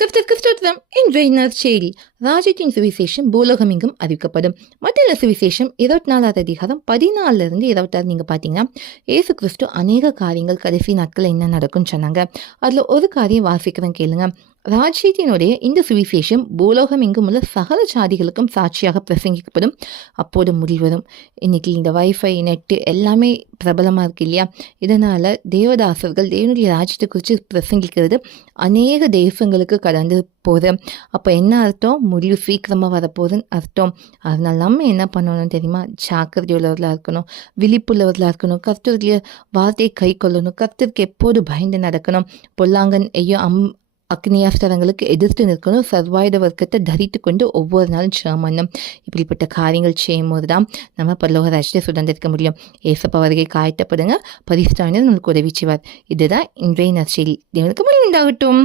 கிறிஸ்து கிறிஸ்துவம் இன்றைய நற்செய்தி ராஜ்யத்தின் சுவிசேஷம் பூலோகமெங்கும் அறிவிக்கப்படும் மத்திய சுவிசேஷம் இருபத்தி நாலாவது அதிகாரம் பதினாலுல இருந்து இருபத்தாறு நீங்க பாத்தீங்கன்னா ஏசு கிறிஸ்து அநேக காரியங்கள் கடைசி நாட்கள் என்ன நடக்கும்னு சொன்னாங்க அதுல ஒரு காரியம் வாசிக்கிறேன் கேளுங்க ராஜ்யத்தினுடைய இந்த சுவிசேஷம் பூலோகம் எங்கும் உள்ள சகல சாதிகளுக்கும் சாட்சியாக பிரசங்கிக்கப்படும். அப்போது முடிவரும் இன்றைக்கி இந்த வைஃபை நெட்டு எல்லாமே பிரபலமாக இருக்கு இல்லையா? இதனால் தேவதாசர்கள் தேவனுடைய ராஜ்யத்தை குறித்து பிரசங்கிக்கிறது அநேக தேசங்களுக்கு கடந்து போகுது. அப்போ என்ன அர்த்தம்? முடிவு சீக்கிரமாக வரப்போகுதுன்னு அர்த்தம். அதனால நம்ம என்ன பண்ணணும் தெரியுமா? ஜாக்கிரதை உள்ளவர்களாக இருக்கணும் விழிப்புள்ளவர்களாக இருக்கணும் கர்த்தருடைய வார்த்தையை கை கொள்ளணும் கர்த்தருக்கு எப்போது பயந்து நடக்கணும்? பொல்லாங்கன் ஐயோ அம் அக்னியாஸ்தரங்களுக்கு எதிர்த்து நிற்கணும். சர்வாயுத வர்க்கத்தை தரித்து கொண்டு ஒவ்வொரு நாளும் சேமன்னும் இப்படிப்பட்ட காரியங்கள் செய்யும் போது தான் நம்ம பல்லோக ராஜ்யத்தை சுதந்திரிக்க முடியும். ஏசப்ப வருகை காயட்டப்படுங்க பரிசுத்தாவினர் நம்மளுக்கு உதவி செய்வார். இதுதான் இன்றைய நற்செய்தி. தேவனுக்கு மணி உண்டாகட்டும்.